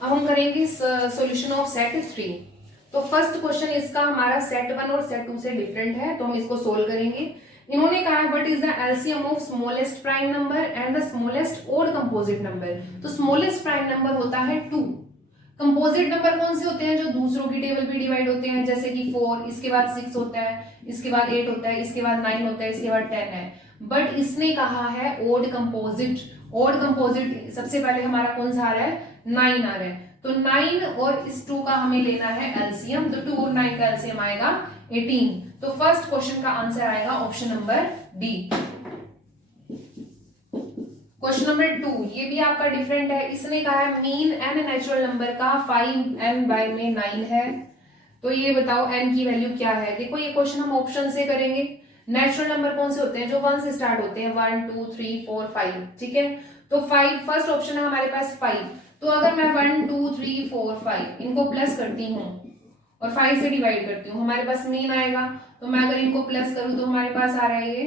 अब हम करेंगे सॉल्यूशन ऑफ सेट 3। तो फर्स्ट क्वेश्चन इसका हमारा सेट 1 और सेट 2 से डिफरेंट है, तो हम इसको सोल्व करेंगे। इन्होंने कहा है what is the LCM of smallest prime number and the smallest odd composite number. तो स्मॉलेस्ट प्राइम नंबर होता है 2। कंपोजिट नंबर कौन से होते हैं, जो दूसरों की टेबल पे डिवाइड होते हैं, जैसे कि 4, इसके बाद 6 होता है, इसके बाद 8 होता है, इसके बाद 9 होता है, इसके बाद 10 है। बट इसने कहा है ओड कंपोजिट। ओड कंपोजिट सबसे पहले हमारा कौन सा आ रहा है, 9 आ रहा है। तो 9 और इस 2 का हमें लेना है एलसीएम। तो 2 और 9 का एलसीएम आएगा 18। तो फर्स्ट क्वेश्चन का आंसर आएगा option number D. Question number 2 ये भी आपका डिफरेंट है। इसने कहा है मीन एन नेचुरल नंबर का 5n बाय में 9 है। तो ये बताओ n की वैल्यू क्या है। देखो ये क्वेश्चन हम ऑप्शन से करेंगे। नेचुरल नंबर कौन से होते हैं, जो 1 से स्टार्ट होते हैं, 1 2 3 4 5। ठीक है, तो 5 फर्स्ट ऑप्शन है हमारे पास 5। तो अगर मैं 1 2 3 4 5 इनको प्लस करती हूँ और 5 से डिवाइड करती हूँ, हमारे पास मीन आएगा। तो मैं अगर इनको प्लस करूँ तो हमारे पास आ रहा है ये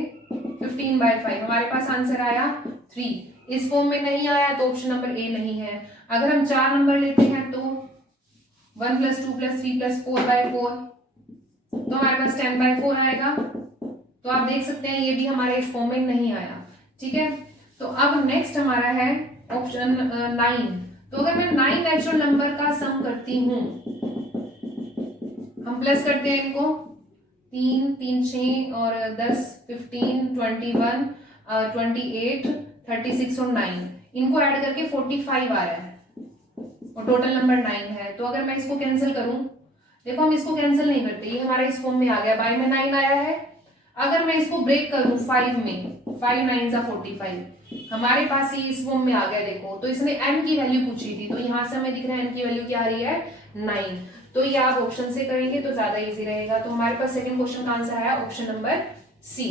15 बाय 5। हमारे पास आंसर आया 3। इस फॉर्म में नहीं आया तो ऑप्शन नंबर ए नहीं है। अगर हम 4 नंबर लेते हैं तो 1 + 2 + 3 + 4 बाय 4, तो हमारे पास 10 बाय 4 आएगा। तो आप देख सकते हैं ये भी हमारे इस फॉर्म में नहीं आया। ठीक है, तो अब नेक्स्ट हमारा है ऑप्शन 9। तो अगर मैं 9 नेचुरल नंबर का सम करती हूँ, हम प्लस करते हैं इनको, 3 3 6 और 10 15 21 28 36 और 9, इनको ऐड करके 45 आ रहा है और टोटल नंबर 9 है। तो अगर मैं इसको कैंसिल करूं, देखो हम इसको कैंसिल नहीं करते, ये हमारे इस फॉर्म में आ गया, बाय में 9 आया है। अगर मैं इसको ब्रेक करूं 5 में, 5 9 = 45, हमारे पास ये इस फॉर्म में आ गया। देखो तो इसने n की वैल्यू पूछी थी, तो यहां से हमें दिख रहा है n की वैल्यू क्या आ रही है, 9। तो ये आप ऑप्शन से करेंगे तो ज्यादा इजी रहेगा। तो हमारे पास सेकंड क्वेश्चन का आंसर आया ऑप्शन नंबर सी।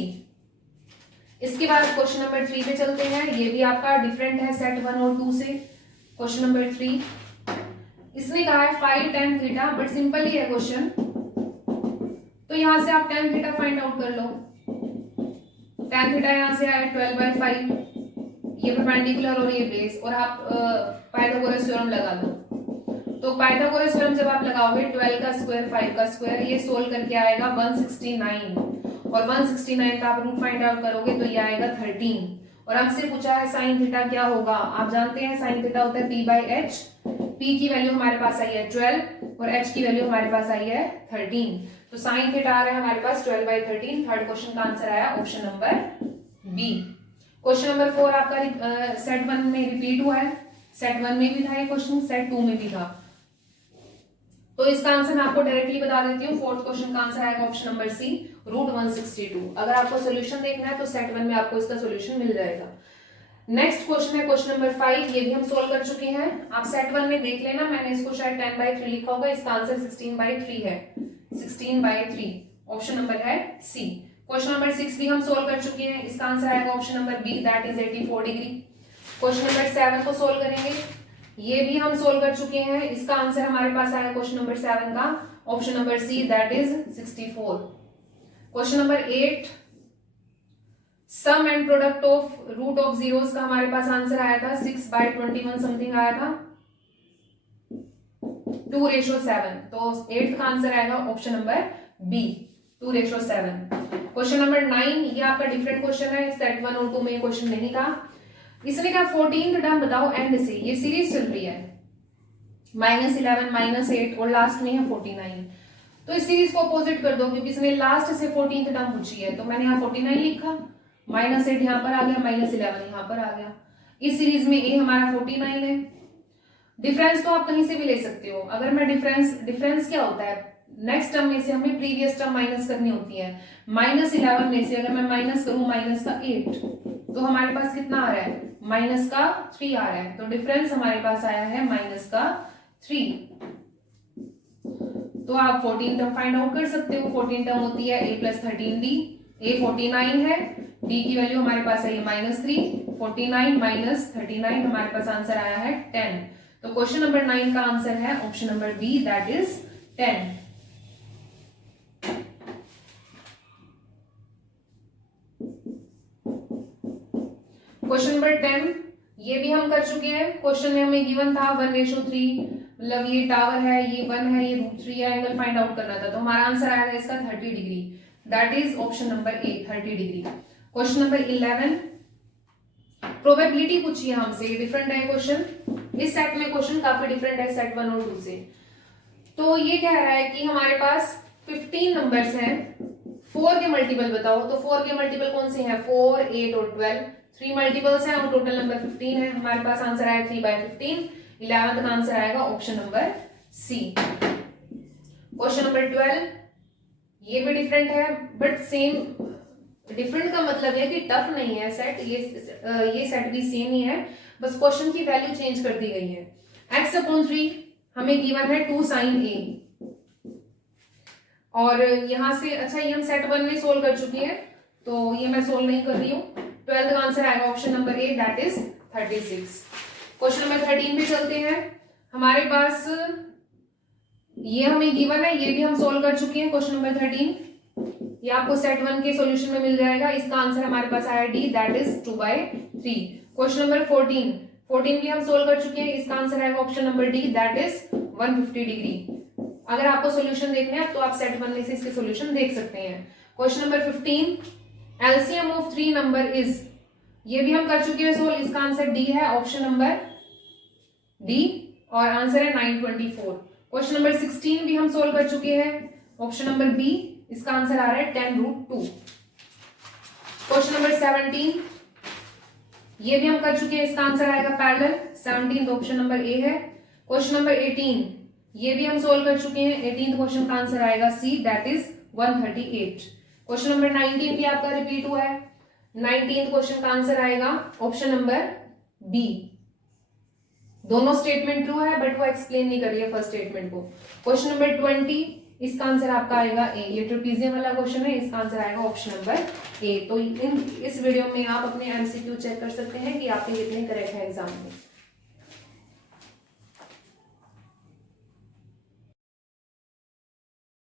इसके बाद क्वेश्चन नंबर 3 पे चलते हैं। ये भी आपका डिफरेंट है सेट 1 और 2 से। क्वेश्चन नंबर 3 इसने कहा है 5 tan थीटा, बट सिंपल ही है क्वेश्चन। तो यहां से आप tan थीटा फाइंड आउट कर लो। tan थीटा यहां से आया 12 बाय 5, ये परपेंडिकुलर और ये बेस, और आप पाइथागोरस थ्योरम लगा दो। तो पाइथागोरस थ्योरम जब आप लगाओगे 12 का स्क्वायर 5 का स्क्वायर, ये सोल्व करके आएगा 169, और 169 का आप रूट फाइंड आउट करोगे तो ये आएगा 13। और आपसे पूछा है साइन थीटा क्या होगा। आप जानते हैं साइन थीटा होता है p/h। p की वैल्यू हमारे पास आई है 12 और h की वैल्यू हमारे पास आई है 13। तो साइन थीटा आ रहा है हमारे पास 12/13। थर्ड क्वेश्चन का आंसर आया option number B. Question number 4 आपका सेट 1 में रिपीट हुआ है। सेट 1 में भी था ये क्वेश्चन, सेट 2 में भी था। तो इसका आंसर मैं आपको डायरेक्टली बता देती हूँ। फोर्थ क्वेश्चन का आंसर आएगा ऑप्शन नंबर सी, √162। अगर आपको सोल्यूशन देखना है तो सेट 1 में आपको इसका सोल्यूशन मिल जाएगा। नेक्स्ट क्वेश्चन है क्वेश्चन नंबर 5। ये भी हम सोल्व कर चुके हैं। आप सेट 1 में देख लेना, मैंने इसको शायद 10/3 लिखा होगा। इसका आंसर 16/3 है। 16/3 ऑप्शन नंबर है सी। क्वेश्चन नंबर 6 भी हम सोल्व कर चुके हैं। इसका आंसर आएगा option number B, that is 84 degree. Question number 7 को सोल्व करेंगे। ये भी हम सोल्व कर चुके हैं। इसका आंसर हमारे पास आया क्वेश्चन नंबर 7 का option number C, that is 64। Question number 8 sum and product of root of zeros का हमारे पास आंसर आया था 6/21 समथिंग आया था, 2:7। तो 8 का आंसर आएगा option number B, 2:7। Question number 9 ये आपका डिफरेंट क्वेश्चन है। सेट 1 और 2 में क्वेश्चन नहीं था। इसने कहा 14th टर्म बताओ एंड से। ये सीरीज चल रही है, -11 -8 और लास्ट में है 49। तो इस सीरीज को अपोजिट कर दो, क्योंकि इसने लास्ट से 14th टर्म पूछी है। तो मैंने यहाँ 49 लिखा, -8 यहाँ पर आ गया, -11 यहाँ पर आ गया। इस सीरीज में ए हमारा 49 है। डिफरेंस तो आप कहीं से भी ले सकते हो। अगर मैं डिफरेंस क्या होता है, नेक्स्ट टर्म में से हमें प्रीवियस टर्म माइनस करनी होती है। -11 में से अगर मैं माइनस करूं -8, तो हमारे पास कितना आ रहा है, -3 आ रहा है। तो डिफरेंस हमारे पास आया है -3। तो आप 14 टर्म फाइंड आउट कर सकते हो। 14 टर्म होती है a + 13d। a 49 है, d की वैल्यू हमारे पास आई है -3। 49 - 39 हमारे पास आंसर आया है 10। तो क्वेश्चन नंबर 9 का आंसर है option number B, that is 10। Question number 10 ये भी हम कर चुके हैं। क्वेश्चन में हमें गिवन था 1:3, मतलब ये टावर है, ये 1 है, ये √3 है, एंगल फाइंड आउट करना था, तो हमारा आंसर आएगा इसका 30 degree. That is option number A, 30 degree. Question number 11, probability पूछिए हमसे, डिफरेंट है क्वेश्चन, इस सेट में क्वेश्चन काफी डिफरेंट है सेट 1 और 2 से। तो ये कह रहा है कि हमारे पास 15 नंबर्स हैं, 4 के मल्टीपल बताओ। तो 4 के मल्टीपल कौन से हैं? 4, 8 और 12, 3 मल्टीपल्स हैं और टोटल नंबर 15 है। हमारे पास आंसर आया 3/15। 11th का आंसर आएगा option number C. Question number 12, ये भी डिफरेंट है बट सेम। डिफरेंट का मतलब है कि टफ नहीं है सेट, ये सेट भी सेम ही है, बस क्वेश्चन की वैल्यू चेंज कर दी गई है। x/3 हमें गिवन है 2 sin a, और यहां से अच्छा ये हम सेट 1 में सोल्व कर चुके हैं, तो ये मैं सोल्व नहीं कर रही हूँ। 12th का आंसर आएगा option number A, that is 36। Question number 13 पे चलते हैं। हमारे पास ये हमें गिवन है, ये भी हम सोल्व कर चुके हैं। क्वेश्चन नंबर 13 ये आपको सेट 1 के सॉल्यूशन में मिल जाएगा। इसका आंसर हमारे पास आया D, that is 2/3। Question number 14 भी हम सोल्व कर चुके हैं। इसका आंसर आएगा option number D, that is 150 degree. अगर आपको सॉल्यूशन देखने हैं तो आप सेट 1 में से इसके सॉल्यूशन देख सकते हैं। Question number 15, LCM of 3 number is, ये भी हम कर चुके हैं सोल्व। इसका आंसर डी है, ऑप्शन नंबर डी, और आंसर है 924। क्वेश्चन नंबर 16 भी हम सोल्व कर चुके हैं, ऑप्शन नंबर बी, इसका आंसर आ रहा है 10√2। क्वेश्चन नंबर 17 ये भी हम कर चुके हैं, इसका आंसर आएगा पैरेलल, 17 ऑप्शन नंबर ए है। क्वेश्चन नंबर 18 ये भी हम सोल्व कर चुके हैं। 18th क्वेश्चन का आंसर आएगा सी, दैट इज 138। क्वेश्चन नंबर 19 भी आपका रिपीट हुआ है। 19th क्वेश्चन का आंसर आएगा ऑप्शन नंबर बी। दोनों स्टेटमेंट ट्रू है बट वो एक्सप्लेन नहीं कर रही है फर्स्ट स्टेटमेंट को। क्वेश्चन नंबर 20, इसका आंसर आपका आएगा ए। ये ट्रेपेजियम वाला क्वेश्चन है, इसका आंसर आएगा ऑप्शन नंबर ए। तो इस वीडियो में आप अपने एमसीक्यू चेक कर सकते हैं कि आपके कितने करेक्ट है एग्जाम में।